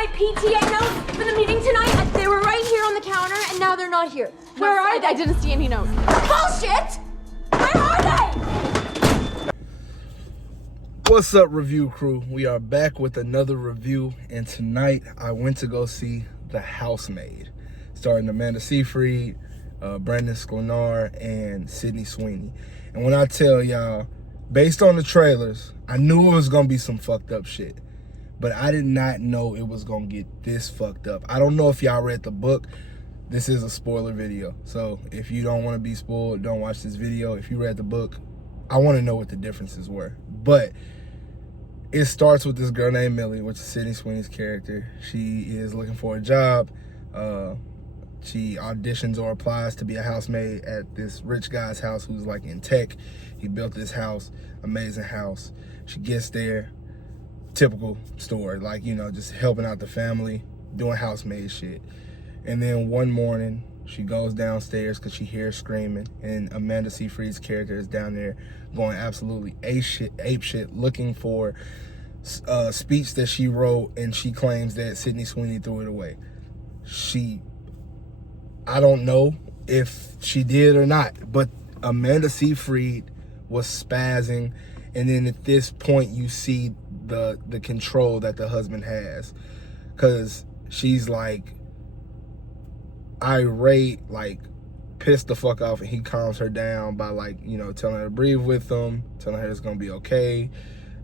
My PTA notes for the meeting tonight, they were right here on the counter, and now they're not here. Where are they? I didn't see any notes. Bullshit! Where are they? What's up, review crew? We are back with another review, and tonight I went to go see The Housemaid, starring Amanda Seyfried, Brandon Sklenar, and Sydney Sweeney. And when I tell y'all, based on the trailers, I knew it was gonna be some fucked up shit, but I did not know it was gonna get this fucked up. I don't know if y'all read the book. This is a spoiler video, so if you don't want to be spoiled, don't watch this video. If you read the book, I want to know what the differences were. But it starts with this girl named Millie, which is Sydney Sweeney's character. She is looking for a job. She auditions or applies to be a housemaid at this rich guy's house who's like in tech. He built this house, amazing house. She gets there, typical story, like, you know, just helping out the family, doing housemaid shit. And then one morning, she goes downstairs because she hears screaming, and Amanda Seyfried's character is down there going absolutely ape shit, looking for a speech that she wrote, and she claims that Sydney Sweeney threw it away. I don't know if she did or not, but Amanda Seyfried was spazzing, and then at this point you see the control that the husband has, because she's like irate, like pissed the fuck off, and he calms her down by, like, you know, telling her to breathe with him, telling her it's gonna be okay,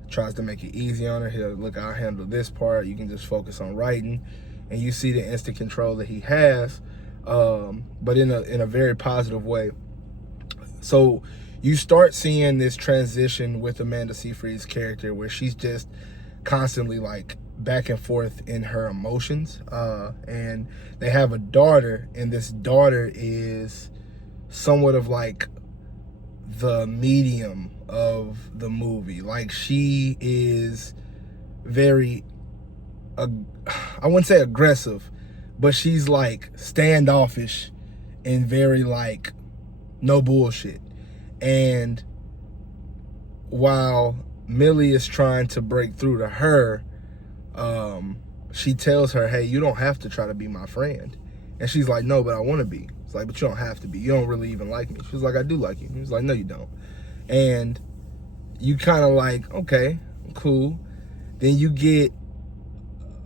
tries to make it easy on her. He'll, look, I'll handle this part, you can just focus on writing. And you see the instant control that he has, but in a very positive way. So you start seeing this transition with Amanda Seyfried's character, where she's just constantly like back and forth in her emotions, and they have a daughter, and this daughter is somewhat of like the medium of the movie. Like, she is very, I wouldn't say aggressive, but she's like standoffish and very like no bullshit. And while Millie is trying to break through to her, she tells her, hey, you don't have to try to be my friend. And she's like, no, but I want to be. It's like, but you don't have to be. You don't really even like me. She's like, I do like you. He's like, no, you don't. And you kind of like, okay, cool. Then you get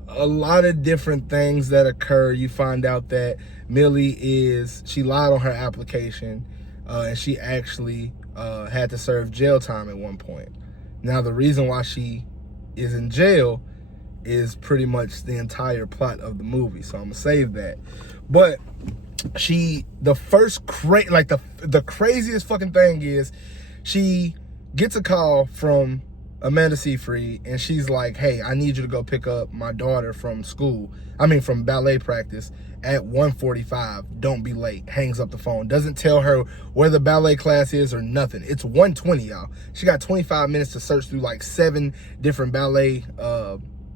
a lot of different things that occur. You find out that Millie she lied on her application, and she actually had to serve jail time at one point. Now, the reason why she is in jail is pretty much the entire plot of the movie, so I'm gonna save that. But the craziest fucking thing is, she gets a call from Amanda Seyfried, and she's like, hey, I need you to go pick up my daughter from from ballet practice at 1:45. Don't be late. Hangs up the phone. Doesn't tell her where the ballet class is or nothing. It's 1:20, y'all. She got 25 minutes to search through like 7 different ballet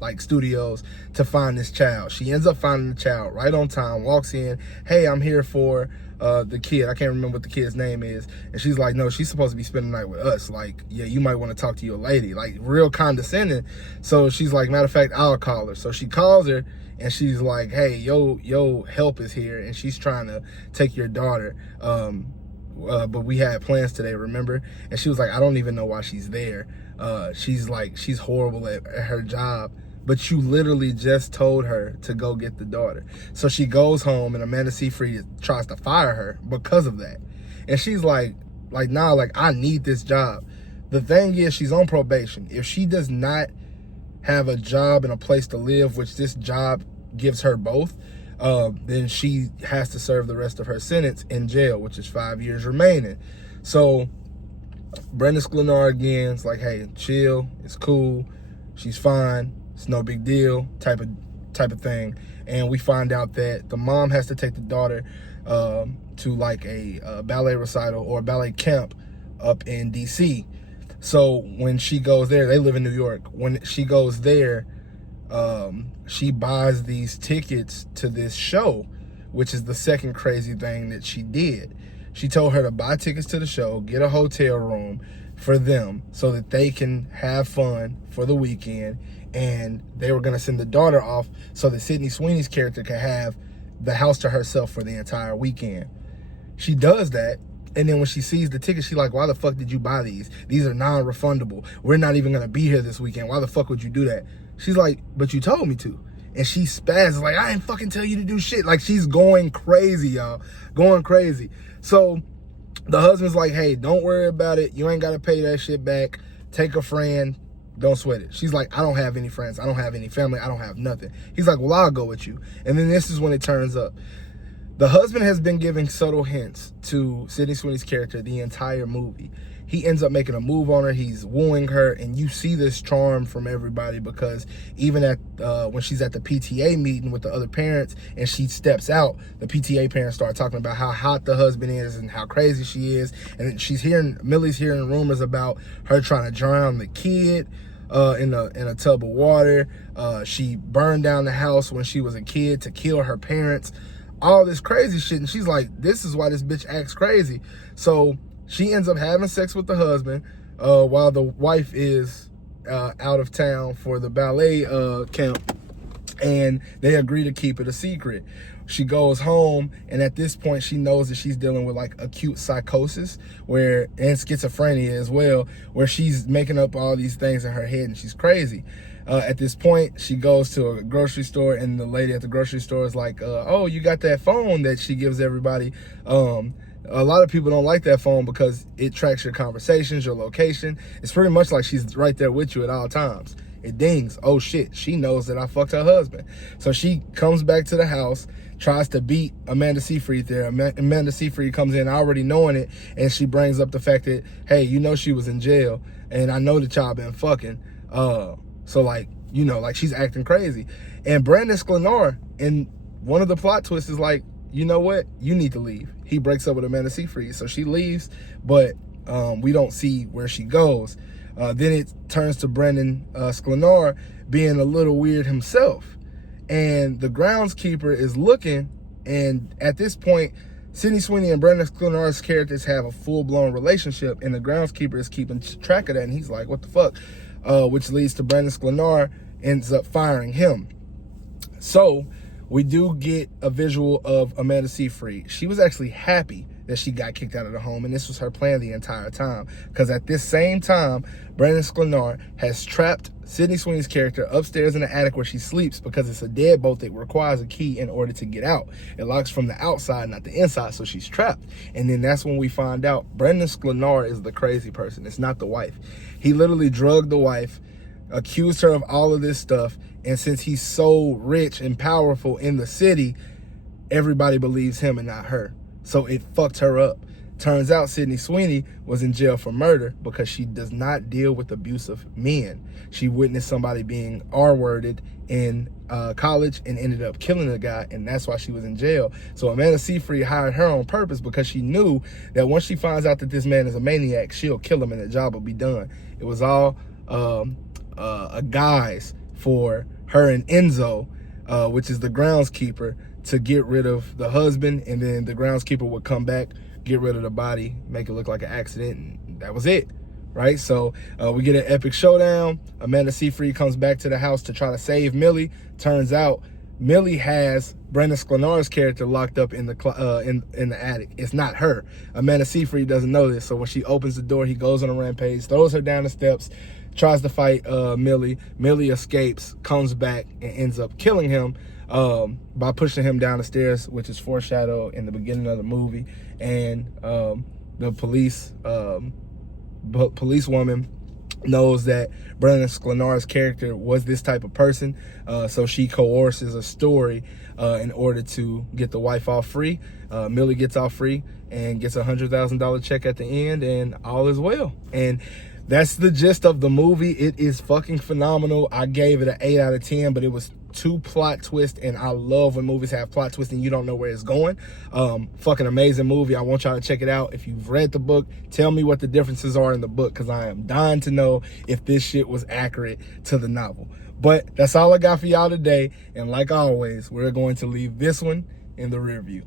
like studios to find this child. She ends up finding the child right on time, walks in, hey, I'm here for the kid. I can't remember what the kid's name is. And she's like, no, she's supposed to be spending the night with us. Like, yeah, you might want to talk to your lady. Like, real condescending. So she's like, matter of fact, I'll call her. So she calls her, and she's like, hey, yo help is here, and she's trying to take your daughter. But we had plans today, remember? And she was like, I don't even know why she's there. She's like, she's horrible at her job. But you literally just told her to go get the daughter. So she goes home, and Amanda Seyfried tries to fire her because of that. And she's like, nah, like, I need this job. The thing is, she's on probation. If she does not have a job and a place to live, which this job gives her both, then she has to serve the rest of her sentence in jail, which is 5 years remaining. So Brandon Sklenar again is like, hey, chill, it's cool, she's fine, it's no big deal, type of thing. And we find out that the mom has to take the daughter to like a ballet recital or a ballet camp up in DC. So when she goes there, they live in New York. When she goes there, she buys these tickets to this show, which is the second crazy thing that she did. She told her to buy tickets to the show, get a hotel room, for them so that they can have fun for the weekend, and they were going to send the daughter off so that Sydney Sweeney's character could have the house to herself for the entire weekend. She does that, and then when she sees the ticket, she's like, why the fuck did you buy these? These are non-refundable. We're not even going to be here this weekend. Why the fuck would you do that? She's like, but you told me to. And she spazzes like, I didn't fucking tell you to do shit. Like, she's going crazy, y'all. Going crazy. So the husband's like, hey, don't worry about it. You ain't got to pay that shit back. Take a friend. Don't sweat it. She's like, I don't have any friends. I don't have any family. I don't have nothing. He's like, well, I'll go with you. And then this is when it turns up. The husband has been giving subtle hints to Sydney Sweeney's character the entire movie. He ends up making a move on her. He's wooing her, and you see this charm from everybody, because even at when she's at the PTA meeting with the other parents and she steps out, the PTA parents start talking about how hot the husband is and how crazy she is. And Millie's hearing rumors about her trying to drown the kid in a tub of water. She burned down the house when she was a kid to kill her parents. All this crazy shit, and she's like, this is why this bitch acts crazy. So she ends up having sex with the husband while the wife is out of town for the ballet camp, and they agree to keep it a secret. She goes home, and at this point she knows that she's dealing with like acute psychosis and schizophrenia as well, where she's making up all these things in her head and she's crazy. At this point, she goes to a grocery store, and the lady at the grocery store is like, oh, you got that phone that she gives everybody. A lot of people don't like that phone because it tracks your conversations, your location. It's pretty much like she's right there with you at all times. It dings. Oh shit, she knows that I fucked her husband. So she comes back to the house, tries to beat Amanda Seyfried there. Amanda Seyfried comes in already knowing it, and she brings up the fact that, hey, you know she was in jail, and I know that y'all been fucking. So like, you know, like she's acting crazy. And Brandon Sklenar, in one of the plot twists, is like, you know what? You need to leave. He breaks up with Amanda Seyfried. So she leaves, but we don't see where she goes. Then it turns to Brandon Sklenar being a little weird himself. And the groundskeeper is looking, and at this point, Sydney Sweeney and Brandon Sklenar's characters have a full-blown relationship, and the groundskeeper is keeping track of that, and he's like, what the fuck? Which leads to Brandon Sklenar ends up firing him. So we do get a visual of Amanda Seyfried. She was actually happy that she got kicked out of the home, and this was her plan the entire time, because at this same time, Brandon Sklenar has trapped Sydney Sweeney's character upstairs in the attic where she sleeps, because it's a deadbolt that requires a key in order to get out. It locks from the outside, not the inside, so she's trapped. And then that's when we find out Brandon Sklenar is the crazy person. It's not the wife. He literally drugged the wife, accused her of all of this stuff, and since he's so rich and powerful in the city, everybody believes him and not her. So it fucked her up. Turns out Sydney Sweeney was in jail for murder because she does not deal with abusive men. She witnessed somebody being R-worded in college and ended up killing the guy, and that's why she was in jail. So Amanda Seyfried hired her on purpose because she knew that once she finds out that this man is a maniac, she'll kill him and the job will be done. It was all a guise for her and Enzo, which is the groundskeeper, to get rid of the husband, and then the groundskeeper would come back, get rid of the body, make it look like an accident, and that was it, right? So we get an epic showdown. Amanda Seyfried comes back to the house to try to save Millie. Turns out Millie has Brandon Sklenar's character locked up in the in the attic. It's not her. Amanda Seyfried doesn't know this, so when she opens the door, he goes on a rampage, throws her down the steps, tries to fight Millie. Millie escapes, comes back, and ends up killing him by pushing him down the stairs, which is foreshadowed in the beginning of the movie. And the policewoman knows that Brandon Sklenar's character was this type of person, so she coerces a story in order to get the wife off free. Millie gets off free and gets a $100,000 check at the end, and all is well. And that's the gist of the movie. It is fucking phenomenal. I gave it an 8 out of 10, but it was 2 plot twists, and I love when movies have plot twists and you don't know where it's going. Fucking amazing movie. I want y'all to check it out. If you've read the book, tell me what the differences are in the book, because I am dying to know if this shit was accurate to the novel. But that's all I got for y'all today, and like always, we're going to leave this one in the rear view.